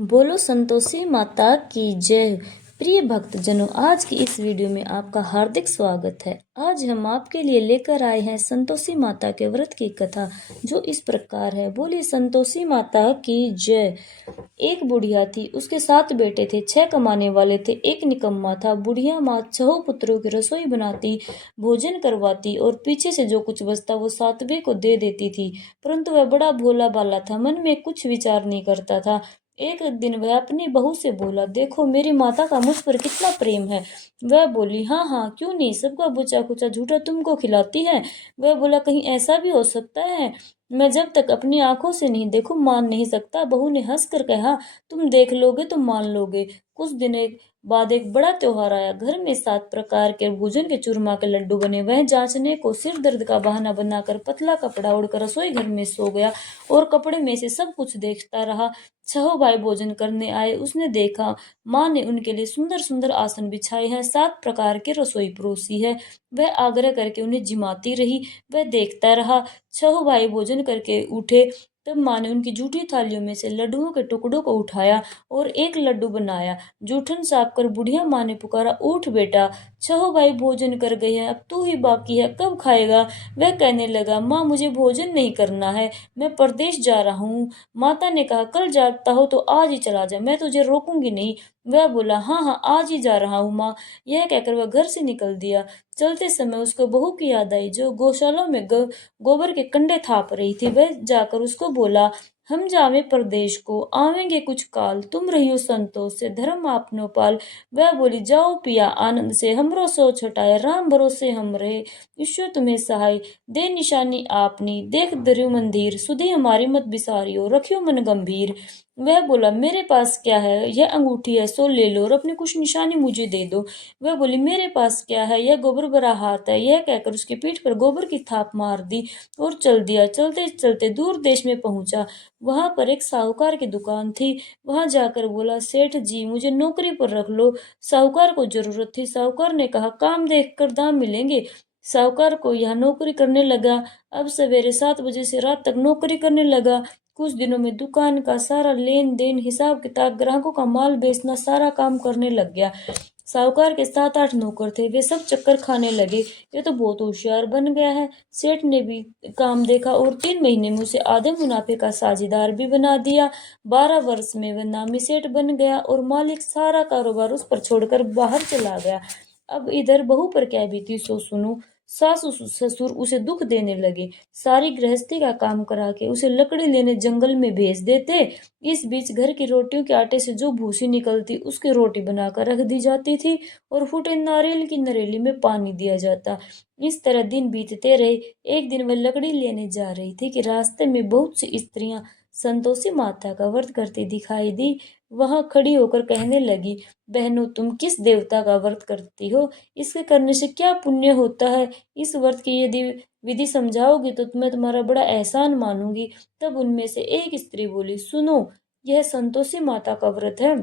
बोलो संतोषी माता की जय। प्रिय भक्तजनों, आज की इस वीडियो में आपका हार्दिक स्वागत है। आज हम आपके लिए लेकर आए हैं संतोषी माता के व्रत की कथा, जो इस प्रकार है। बोली संतोषी माता की जय। एक बुढ़िया थी, उसके 7 बेटे थे, 6 कमाने वाले थे, एक निकम्मा था। बुढ़िया माँ 6 पुत्रों की रसोई बनाती, भोजन करवाती और पीछे से जो कुछ बचता वो 7वें को दे देती थी। परंतु वह बड़ा भोला भाला था, मन में कुछ विचार नहीं करता था। एक दिन वह अपनी बहू से बोला, देखो मेरी माता का मुझ पर कितना प्रेम है। वह बोली, हाँ हाँ क्यों नहीं, सबका बुचा कुचा झूठा तुमको खिलाती है। वह बोला, कहीं ऐसा भी हो सकता है, मैं जब तक अपनी आंखों से नहीं देखूं मान नहीं सकता। बहू ने हंसकर कहा, तुम देख लोगे तो मान लोगे। कुछ दिन बाद एक बड़ा त्योहार आया। घर में 7 प्रकार के भोजन के चूरमा के लड्डू बने। वह जांचने को सिर दर्द का बहाना बनाकर पतला कपड़ा ओढ़कर रसोई घर में सो गया और कपड़े में से सब कुछ देखता रहा। 6 भाई भोजन करने आए। उसने देखा माँ ने उनके लिए सुंदर सुंदर आसन बिछाए हैं, 7 प्रकार की रसोई परोसी है। वह आग्रह करके उन्हें जिमाती रही। वह देखता रहा। 6 भाई भोजन करके उठे। तब माँ ने उनकी जूठी थालियों में से लड्डुओं के टुकड़ों को उठाया और एक लड्डू बनाया। जूठन साफ कर बुढ़िया माँ ने पुकारा, उठ बेटा, 6 भाई भोजन कर गए हैं, अब तू ही बाकी है, कब खाएगा। वह कहने लगा, माँ मुझे भोजन नहीं करना है, मैं परदेश जा रहा हूँ। माता ने कहा, कल जाता हो तो आज ही चला जा, मैं तुझे रोकूंगी नहीं। वह बोला, हाँ हाँ आज ही जा रहा हूँ माँ। यह कहकर वह घर से निकल दिया। चलते समय उसको बहू की याद आई, जो गौशाला में गोबर के कंडे थाप रही थी। वह जाकर उसको बोला, हम जावे परदेश को, आवेंगे कुछ काल, तुम रहियो संतोष से, धर्म आपनो पाल। वह बोली, जाओ पिया आनंद से, हमरो सो छटाए, राम भरोसे हम रहे, ईश्वर तुम्हें सहाय, दे निशानी आपनी, देख दरियो मंदिर, सुधी हमारी मत बिसारियो, रखियो मन गंभीर। वह बोला, मेरे पास क्या है, यह अंगूठी है सो ले लो और अपनी कुछ निशानी मुझे दे दो। वह बोली, मेरे पास क्या है, यह गोबर भरा हाथ है। यह कहकर उसकी पीठ पर गोबर की थाप मार दी और चल दिया। चलते चलते दूर देश में पहुंचा। वहां पर एक साहूकार की दुकान थी। वहां जाकर बोला, सेठ जी मुझे नौकरी पर रख लो। साहूकार को जरूरत थी। साहूकार ने कहा, काम देख कर दाम मिलेंगे। साहूकार को यहाँ नौकरी करने लगा। अब सवेरे 7 बजे से रात तक नौकरी करने लगा। कुछ दिनों में दुकान का सारा लेन देन, हिसाब किताब, ग्राहकों का माल बेचना, सारा काम करने लग गया। साहूकार के 7-8 नौकर थे, वे सब चक्कर खाने लगे। ये तो बहुत होशियार बन गया है। सेठ ने भी काम देखा और 3 महीने में उसे आधे मुनाफे का साझेदार भी बना दिया। 12 वर्ष में वह नामी सेठ बन गया और मालिक सारा कारोबार उस पर छोड़कर बाहर चला गया। अब इधर बहू पर क्या बीती सो सुनो। सासू ससुर उसे दुख देने लगे, सारी गृहस्थी का काम करा के उसे लकड़ी लेने जंगल में भेज देते। इस बीच घर की रोटियों के आटे से जो भूसी निकलती उसकी रोटी बनाकर रख दी जाती थी और फूटे नारियल की नरेली में पानी दिया जाता। इस तरह दिन बीतते रहे। एक दिन वह लकड़ी लेने जा रही थी कि रास्ते में बहुत सी स्त्रियां संतोषी माता का व्रत करती दिखाई दी। वहां खड़ी होकर कहने लगी, बहनों तुम किस देवता का व्रत करती हो, इसके करने से क्या पुण्य होता है, इस व्रत की यदि विधि समझाओगी तो मैं तुम्हारा बड़ा एहसान मानूंगी। तब उनमें से एक स्त्री बोली, सुनो, यह संतोषी माता का व्रत है,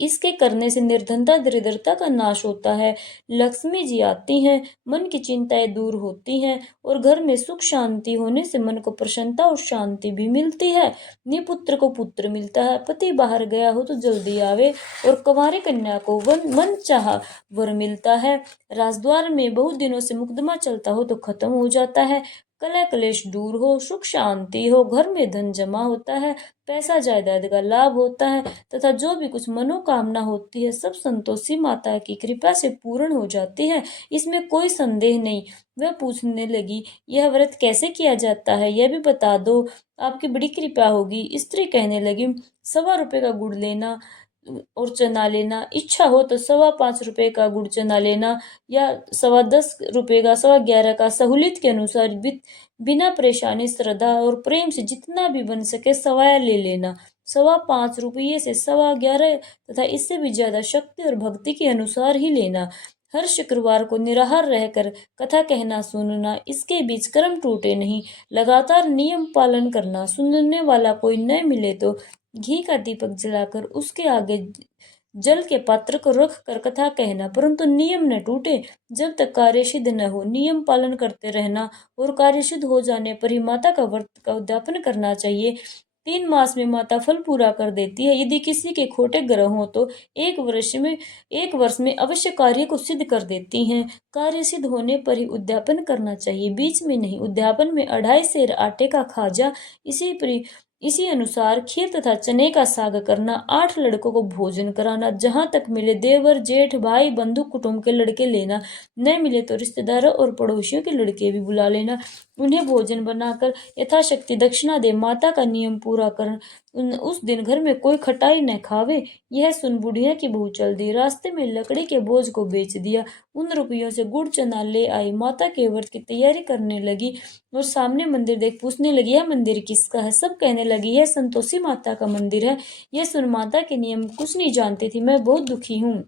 इसके करने से निर्धनता दरिद्रता का नाश होता है, लक्ष्मी जी आती हैं, मन की चिंताएं दूर होती हैं और घर में सुख शांति होने से मन को प्रसन्नता और शांति भी मिलती है। निपुत्र को पुत्र मिलता है, पति बाहर गया हो तो जल्दी आवे और कुंवारी कन्या को मन चाहा वर मिलता है। राजद्वार में बहुत दिनों से मुकदमा चलता हो तो खत्म हो जाता है, कलह क्लेश दूर हो, सुख शांति हो, घर में धन जमा होता है, पैसा जायदाद का लाभ होता है तथा जो भी कुछ मनोकामना होती है सब संतोषी माता की कृपा से पूर्ण हो जाती है, इसमें कोई संदेह नहीं। वह पूछने लगी, यह व्रत कैसे किया जाता है, यह भी बता दो, आपकी बड़ी कृपा होगी। स्त्री कहने लगी, 1.25 का गुड़ लेना और चना लेना, इच्छा हो तो 5.25 का गुड़ चना लेना या 10.25 का, 11.25 का, सहूलियत के अनुसार बिना परेशानी श्रद्धा और प्रेम से जितना भी बन सके सवाया ले लेना। 5.25 से 11.25 तथा इससे भी ज्यादा शक्ति और भक्ति के अनुसार ही लेना। हर शुक्रवार को निराहार रहकर कथा कहना सुनना, इसके बीच कर्म टूटे नहीं, लगातार नियम पालन करना, सुनने वाला कोई न मिले तो घी का दीपक जलाकर उसके आगे जल के पात्र को रख कर कथा कहना, परंतु नियम न टूटे, जब तक कार्य सिद्ध न हो नियम पालन करते रहना और कार्य सिद्ध हो जाने पर ही माता का व्रत का उद्यापन करना चाहिए। 3 मास में माता फल पूरा कर देती है। यदि किसी के खोटे ग्रह हों तो 1 वर्ष में अवश्य कार्य को सिद्ध कर देती हैं। कार्य सिद्ध होने पर ही उद्यापन करना चाहिए, बीच में नहीं। उद्यापन में 2.5 सेर आटे का खाजा, इसी अनुसार खीर तथा चने का साग करना, 8 लड़कों को भोजन कराना, जहां तक मिले देवर जेठ भाई बंधु कुटुंब के लड़के लेना, न मिले तो रिश्तेदारों और पड़ोसियों के लड़के भी बुला लेना। उन्हें भोजन बनाकर यथाशक्ति दक्षिणा दे। माता का नियम पूरा कर उस दिन घर में कोई खटाई न खावे। यह सुन बुढ़िया की बहू चल दी। रास्ते में लकड़ी के बोझ को बेच दिया। उन रुपयों से गुड़ चना ले आई। माता के व्रत की तैयारी करने लगी और सामने मंदिर देख पूछने लगी, यह मंदिर किसका है? सब कहने लगी, यह संतोषी माता का मंदिर है। यह सुन माता के नियम कुछ नहीं जानती थी। मैं बहुत दुखी हूँ।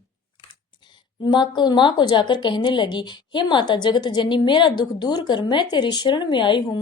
माँ को जाकर कहने लगी, हे माता जगत जननी, मेरा दुख दूर कर, मैं तेरी शरण में आई हूँ।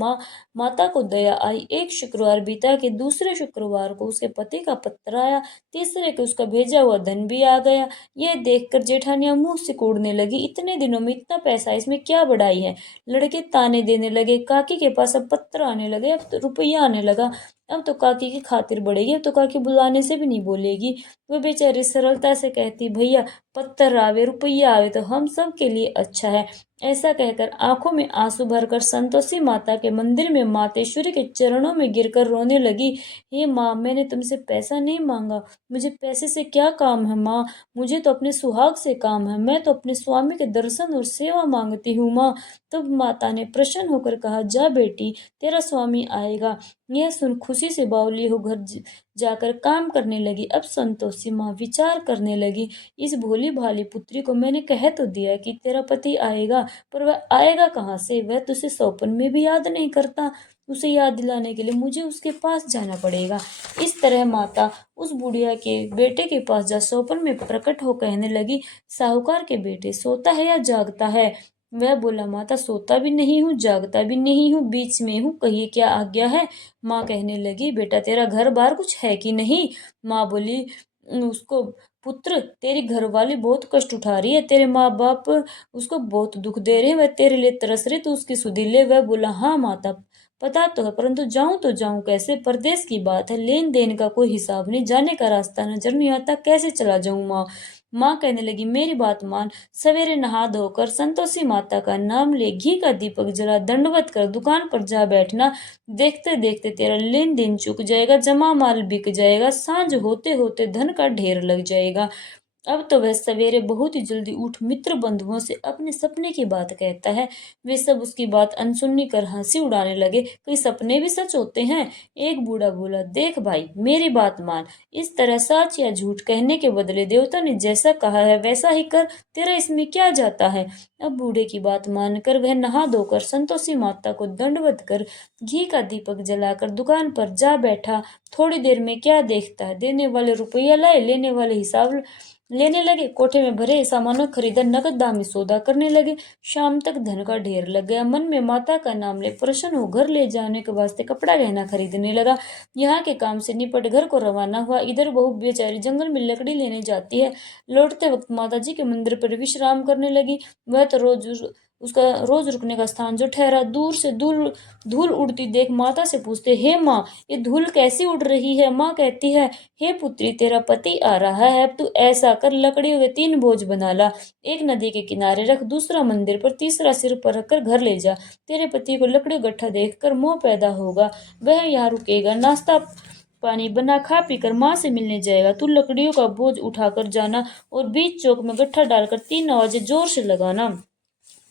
माता को दया आई। एक शुक्रवार बीता कि दूसरे शुक्रवार को उसके पति का पत्र आया, तीसरे को उसका भेजा हुआ धन भी आ गया। यह देखकर जेठानियां मुंह सिकोड़ने लगी, इतने दिनों में इतना पैसा, इसमें क्या बढ़ाई है? लड़के ताने देने लगे, काकी के पास अब पत्र आने लगे, अब तो रुपया आने लगा, अब तो काकी की खातिर बढ़ेगी, अब तो काकी बुलाने से भी नहीं बोलेगी। वह बेचारी सरलता से कहती, भैया पत्थर आवे रुपया आवे तो हम सब के लिए अच्छा है। ऐसा कहकर आंखों में आंसू भरकर संतोषी माता के मंदिर में मातेश्वरी के चरणों में गिरकर रोने लगी। हे माँ, मैंने तुमसे पैसा नहीं मांगा, मुझे पैसे से क्या काम है माँ, मुझे तो अपने सुहाग से काम है, मैं तो अपने स्वामी के दर्शन और सेवा मांगती हूँ माँ। तब माता ने प्रसन्न होकर कहा, जा बेटी, तेरा स्वामी आएगा। यह सुन खुशी से बावली हो घर जाकर काम करने लगी। अब संतोषी माँ विचार करने लगी, इस भोली भाली पुत्री को मैंने कह तो दिया कि तेरा पति आएगा, पर वह आएगा कहाँ से? वह तुझे सौपन में भी याद नहीं करता। उसे याद दिलाने के लिए मुझे उसके पास जाना पड़ेगा। इस तरह माता उस बुढ़िया के बेटे के पास जा सौपन में प्रकट हो कहने लगी, साहूकार के बेटे, सोता है या जागता है? वह बोला, माता सोता भी नहीं हूँ, जागता भी नहीं हूँ, बीच में हूँ, कहिए क्या आज्ञा है? माँ कहने लगी, बेटा तेरा घर बार कुछ है कि नहीं? माँ बोली, उसको, पुत्र तेरी घरवाली बहुत कष्ट उठा रही है, तेरे माँ बाप उसको बहुत दुख दे रहे हैं, वह तेरे लिए तरस रहे, तो उसकी सुधि ले। वह बोला, हाँ माता, पता तो है, परंतु जाऊं तो जाऊं कैसे? परदेश की बात है, लेन देन का कोई हिसाब नहीं, जाने का रास्ता नजर नहीं आता, कैसे चला जाऊं माँ? माँ कहने लगी, मेरी बात मान, सवेरे नहा धोकर संतोषी माता का नाम ले, घी का दीपक जला, दंडवत कर दुकान पर जा बैठना। देखते देखते तेरा लेन देन चुक जाएगा, जमा माल बिक जाएगा, सांझ होते होते धन का ढेर लग जाएगा। अब तो वह सवेरे बहुत ही जल्दी उठ मित्र बंधुओं से अपने सपने की बात कहता है। वे सब उसकी बात अनसुनी कर हंसी उड़ाने लगे। कई सपने भी सच होते हैं। एक बूढ़ा बोला, देख भाई, मेरी बात मान, इस तरह सच या झूठ कहने के बदले देवता ने जैसा कहा है वैसा ही कर, तेरा इसमें क्या जाता है? अब बूढ़े की बात मानकर वह नहा धोकर संतोषी माता को दंडवत कर घी का दीपक जलाकर दुकान पर जा बैठा। थोड़ी देर में क्या देखता है, देने वाले रुपया लाए, लेने वाले हिसाब लेने लगे, कोठे में भरे सामानों खरीदा, नकद दामी सौदा करने लगे। शाम तक धन का ढेर लग गया। मन में माता का नाम ले प्रसन्न हो घर ले जाने के वास्ते कपड़ा गहना खरीदने लगा। यहाँ के काम से निपट घर को रवाना हुआ। इधर बहू बेचारी जंगल में लकड़ी लेने जाती है। लौटते वक्त माता जी के मंदिर पर विश्राम करने लगी। वह तो उसका रोज रुकने का स्थान जो ठहरा। दूर से धूल धूल उड़ती देख माता से पूछते, हे माँ, ये धूल कैसी उड़ रही है? माँ कहती है, हे पुत्री, तेरा पति आ रहा है, अब तू ऐसा कर, लकड़ियों के 3 बोझ बना ला, एक नदी के किनारे रख, दूसरा मंदिर पर, तीसरा सिर पर रखकर घर ले जा। तेरे पति को लकड़ी गट्ठा देखकर मोह पैदा होगा, वह यहाँ रुकेगा, नाश्ता पानी बना खा पीकर माँ से मिलने जाएगा। तू लकड़ियों का बोझ उठाकर जाना और बीच चौक में गट्ठा डालकर 3 आवाजें जोर से लगाना।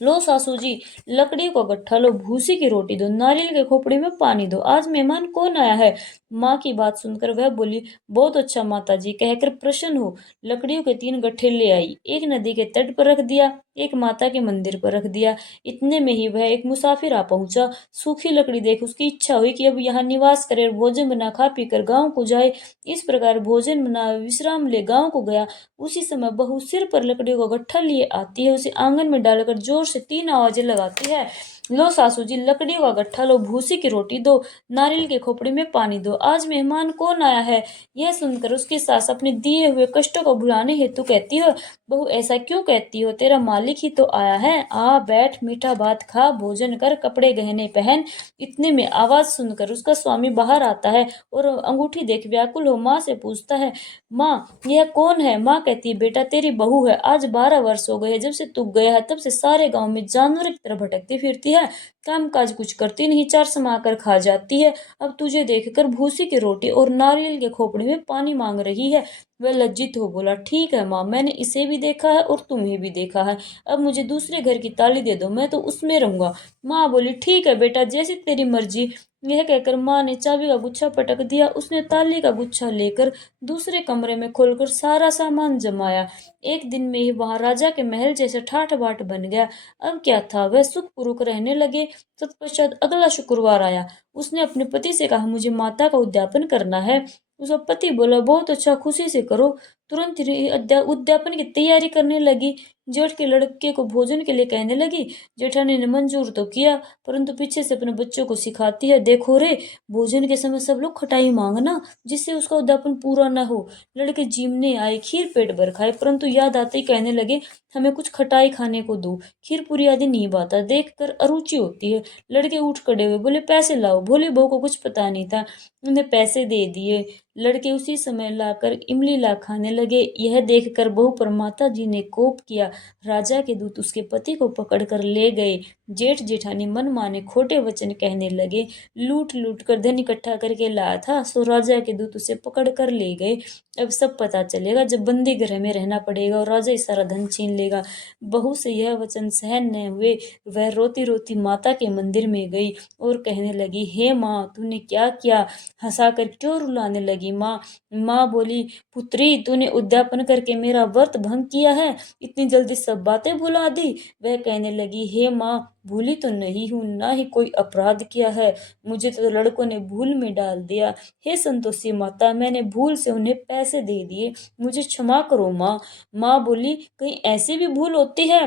लो सासू जी, लकड़ी को गट्ठा लो, भूसी की रोटी दो, नारियल के खोपड़ी में पानी दो, आज मेहमान कौन आया है? माँ की बात सुनकर वह बोली, बहुत अच्छा माता जी, कहकर प्रसन्न हो लकड़ियों के 3 गट्ठे ले आई। एक नदी के तट पर रख दिया, एक माता के मंदिर पर रख दिया। इतने में ही वह एक मुसाफिर आ पहुंचा। सूखी लकड़ी देख उसकी इच्छा हुई कि अब यहाँ निवास करे और भोजन बना खा पीकर गांव को जाए। इस प्रकार भोजन बना विश्राम ले गांव को गया। उसी समय बहू सिर पर लकड़ियों का गट्ठा लिए आती है, उसे आंगन में डालकर जोर से 3 आवाजें लगाती है। लो सासू जी, लकड़ियों का गट्ठा लो, भूसी की रोटी दो, नारियल के खोपड़ी में पानी दो, आज मेहमान कौन आया है। यह सुनकर उसकी सास अपने दिए हुए कष्टों को भुलाने हेतु कहती हो, बहू ऐसा क्यों कहती हो, तेरा मालिक ही तो आया है, आ बैठ, मीठा भात खा, भोजन कर, कपड़े गहने पहन। इतने में आवाज सुनकर उसका स्वामी बाहर आता है और अंगूठी देख व्याकुल हो माँ से पूछता है, माँ यह कौन है। माँ कहती है, बेटा तेरी बहू है, आज 12 वर्ष हो गए हैं जब से तू गया है, तब से सारे गांव में जानवर की तरह भटकती फिरती है, काम काज कुछ करती नहीं, चार समाकर खा जाती है, अब तुझे देखकर भूसी की रोटी और नारियल के खोपड़ी में पानी मांग रही है। वह लज्जित हो बोला, ठीक है माँ, मैंने इसे भी देखा है और तुम्हें भी देखा है, अब मुझे दूसरे घर की ताली दे दो, मैं तो उसमें रहूंगा। माँ बोली, ठीक है बेटा, जैसी तेरी मर्जी। यह कहकर माँ ने चाबी का गुच्छा पटक दिया। उसने ताली का गुच्छा लेकर दूसरे कमरे में खोलकर सारा सामान जमाया। एक दिन में ही वहां राजा के महल जैसे ठाठ बाट बन गया। अब क्या था, वह सुखपूर्वक रहने लगे। तत्पश्चात अगला शुक्रवार आया। उसने अपने पति से कहा, मुझे माता का उद्यापन करना है। उसका पति बोला, बहुत अच्छा, खुशी से करो। तुरंत ही उद्यापन की तैयारी करने लगी। जेठ के लड़के को भोजन के लिए कहने लगी। जेठानी ने मंजूर तो किया, परंतु पीछे से अपने बच्चों को सिखाती है, देखो रे, भोजन के समय सब लोग खटाई मांगना, जिससे उसका उद्यापन पूरा न हो। लड़के जीमने आए, खीर पेट भर खाए, परंतु याद आते ही कहने लगे, हमें कुछ खटाई खाने को दो। खीर पूरी आदि नहीं बाता देखकर अरुचि होती है। लड़के उठ खड़े हुए, बोले, पैसे लाओ। भोले बहू को कुछ पता नहीं था, उन्हें पैसे दे दिए। लड़के उसी समय लाकर इमली ला खाने लगे। यह देखकर बहू पर माता जी ने कोप किया। राजा के दूत उसके पति को पकड़कर ले गए। जेठ जेठानी मन माने खोटे वचन कहने लगे। लूट लूट कर धन इकट्ठा करके लाया था, सो राजा के दूत उसे पकड़ कर ले गए। अब सब पता चलेगा जब बंदी गृह में रहना पड़ेगा और राजा ही सारा धन छीन लेगा। बहू से यह वचन सहन न हुए, वह रोती रोती माता के मंदिर में गई और कहने लगी, हे माँ, तूने क्या किया, हंसाकर क्यों रुलाने लगी। माँ बोली, पुत्री, तूने उद्यापन करके मेरा व्रत भंग किया है, इतनी जल्दी सब बातें भुला दी। वह कहने लगी, हे माँ, भूली तो नहीं हूँ, ना ही कोई अपराध किया है, मुझे तो लड़कों ने भूल में डाल दिया। हे संतोषी माता, मैंने भूल से उन्हें पैसे दे दिए, मुझे क्षमा करो माँ। माँ बोली, कहीं ऐसी भी भूल होती है।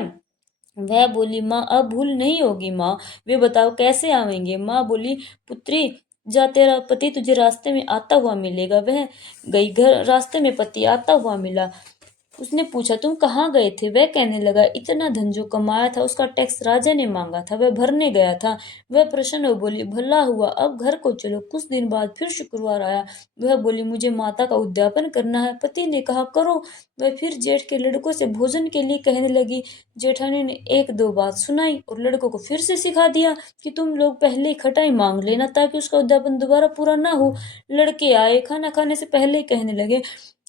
वह बोली, माँ अब भूल नहीं होगी माँ, वे बताओ कैसे आवेंगे। माँ बोली, पुत्री, जा, तेरा पति तुझे रास्ते में आता हुआ मिलेगा। वह गई, घर रास्ते में पति आता हुआ मिला। उसने पूछा, तुम कहाँ गए थे। वह कहने लगा, इतना धन जो कमाया था उसका टैक्स राजा ने मांगा था, वह भरने गया था। वह प्रसन्न हो बोली, भला हुआ, अब घर को चलो। कुछ दिन बाद फिर शुक्रवार आया। वह बोली, मुझे माता का उद्यापन करना है। पति ने कहा, करो। वह फिर जेठ के लड़कों से भोजन के लिए कहने लगी। जेठानी ने एक दो बात सुनाई और लड़कों को फिर से सिखा दिया कि तुम लोग पहले ही खटाई मांग लेना ताकि उसका उद्यापन दोबारा पूरा ना हो। लड़के आए, खाना खाने से पहले ही कहने लगे,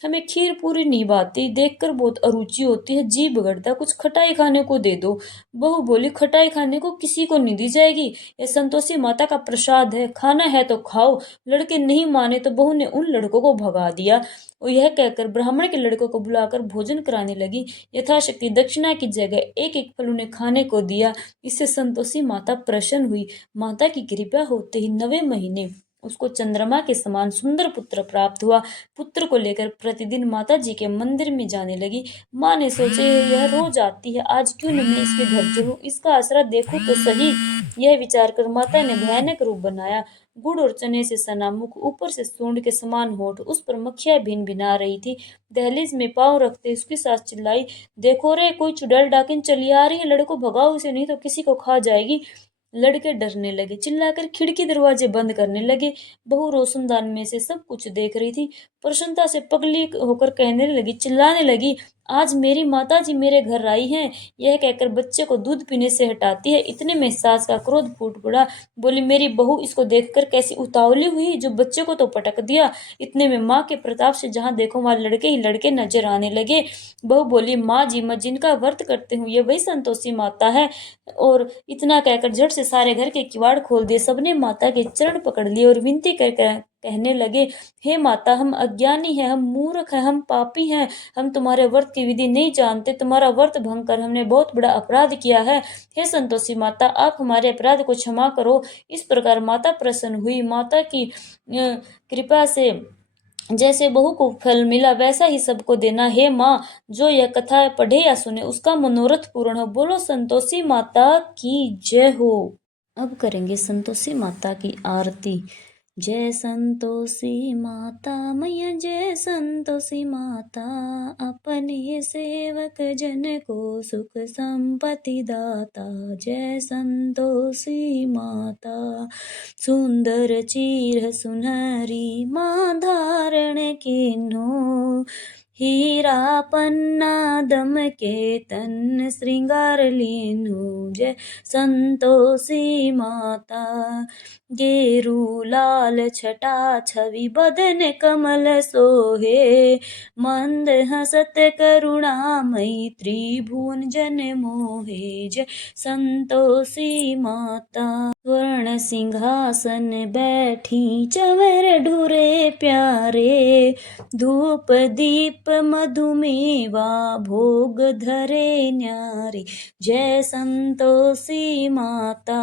हमें खीर पूरी नहीं भाती, देखकर बहुत अरुचि होती है, जी बिगड़ता, कुछ खटाई खाने को दे दो। बहू बोली, खटाई खाने को किसी को नहीं दी जाएगी, यह संतोषी माता का प्रसाद है, खाना है तो खाओ। लड़के नहीं माने तो बहू ने उन लड़कों को भगा दिया और यह कहकर ब्राह्मण के लड़कों को बुलाकर भोजन कराने लगी। यथाशक्ति दक्षिणा की जगह एक एक फल उन्हें खाने को दिया। इससे संतोषी माता प्रसन्न हुई। माता की कृपा होते ही 9वें महीने उसको चंद्रमा के समान सुंदर पुत्र प्राप्त हुआ। पुत्र को लेकर प्रतिदिन माता जी के मंदिर में जाने लगी। माँ ने सोचे, यह रोज आती है, आज क्यों न मैं इसके घर चलूं, इसका आसरा देखूं तो सही। यह विचार कर माता ने भयानक रूप बनाया। गुड़ और चने से सना मुख, ऊपर से सूंड के समान होठ, उस पर मक्खियां भिन भिना रही थी। दहलीज में पांव रखते उसकी सास चिल्लाई, देखो रे, कोई चुड़ैल डाकिन चली आ रही है, लड़को भगाओ इसे, नहीं तो किसी को खा जाएगी। लड़के डरने लगे, चिल्लाकर खिड़की दरवाजे बंद करने लगे। बहू रोशनदान में से सब कुछ देख रही थी। प्रसन्नता से पगली होकर कहने लगी, चिल्लाने लगी, आज मेरी माता जी मेरे घर आई हैं। यह कहकर बच्चे को दूध पीने से हटाती है। इतने में सास का क्रोध फूट पड़ा। बोली, मेरी बहू इसको देखकर कैसी उतावली हुई, जो बच्चे को तो पटक दिया। इतने में माँ के प्रताप से जहां देखो वहां लड़के ही लड़के नजर आने लगे। बहू बोली, माँ जी, मैं जिनका व्रत करते हूँ ये वही संतोषी माता है। और इतना कहकर झट से सारे घर के किवाड़ खोल दिए। सबने माता के चरण पकड़ लिए और विनती कर कहने लगे, हे माता, हम अज्ञानी हैं, हम मूर्ख हैं, हम पापी हैं, हम तुम्हारे व्रत की विधि नहीं जानते, तुम्हारा व्रत भंग कर हमने बहुत बड़ा अपराध किया है। हे संतोषी माता, आप हमारे अपराध को क्षमा करो। इस प्रकार माता प्रसन्न हुई। माता की कृपा से जैसे बहू को फल मिला वैसा ही सबको देना। हे माँ, जो यह कथा पढ़े या सुने उसका मनोरथ पूर्ण हो। बोलो संतोषी माता की जय हो। अब करेंगे संतोषी माता की आरती। जय संतोषी माता मैया, जय संतोषी माता, अपने सेवक जन को सुख संपत्ति दाता। जय संतोषी माता, सुंदर चीर सुनहरी माँ धारण किन्हो, हीरा पन्ना दम के तन श्रृंगार लीन्हो। जय संतोषी माता, गेरू लाल छटा छवि बदन कमल सोहे, मंद हसत करुणा मैत्री भुवन जन मोहे। जय संतोषी माता, स्वर्ण सिंहासन बैठी चंवर ढूरे प्यारे, धूप दीप मधुमेवा भोग धरे न्यारे। जय संतोषी माता,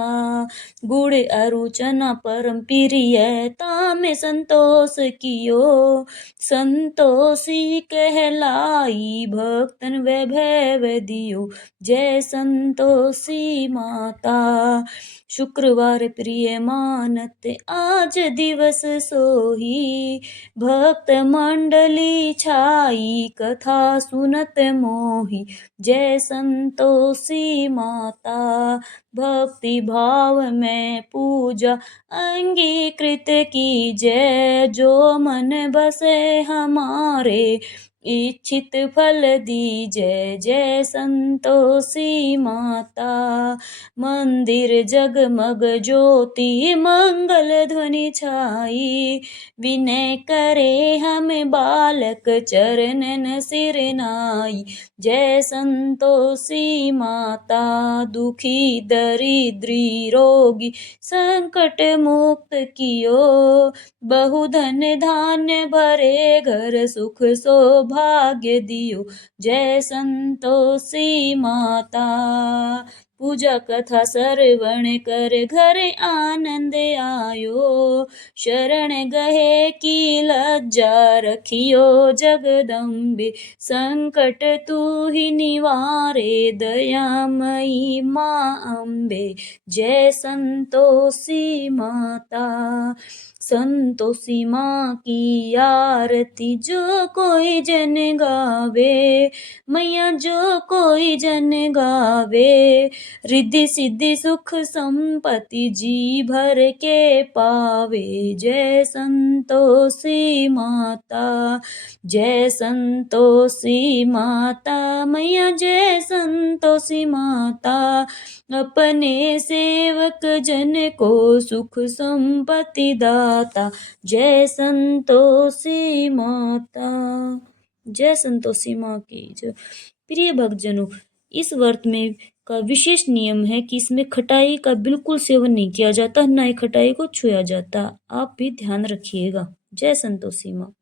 गुड़ अरु चना परम प्रिय तामे संतोष कियो, संतोषी कहलाई भक्तन वैभव दियो। जय संतोषी माता, शुक्रवार प्रिय मानत आज दिवस सोही, भक्त मंडली छाई कथा सुनत मोही। जय संतोषी माता, भक्ति भाव में पूजा अंगीकृत की जय, जो मन बसे हमारे इच्छित फल दी जय। जय संतोषी माता, मंदिर जगमग ज्योति मंगल ध्वनि छाई, विनय करे हमें बालक चरणन सिर नाई। जय संतोषी माता, दुखी दरिद्री रोगी संकट मुक्त कियो, बहुधन धान्य भरे घर सुख सौभाग्य दियो। जय संतोषी माता, पूजा कथा श्रवण कर घर आनंद आयो, शरण गहे की लज्जा रखियो जगदम्बे, संकट तू ही निवारे दयामयी माँ अम्बे। जय संतोषी माता, संतोषी माँ की आरती जो कोई जन गावे, मैया जो कोई जन गावे, रिद्धि सिद्धि सुख संपत्ति जी भर के पावे। जय संतोषी माता, जय संतोषी माता मैया, जय संतोषी माता, अपने सेवक जन को सुख संपत्ति दाता। जय संतोषी माता, जय संतोषी माँ की जय। प्रिय भक्तजनों, इस व्रत में का विशेष नियम है कि इसमें खटाई का बिल्कुल सेवन नहीं किया जाता, ना ही खटाई को छुआ जाता। आप भी ध्यान रखिएगा। जय संतोषी माँ।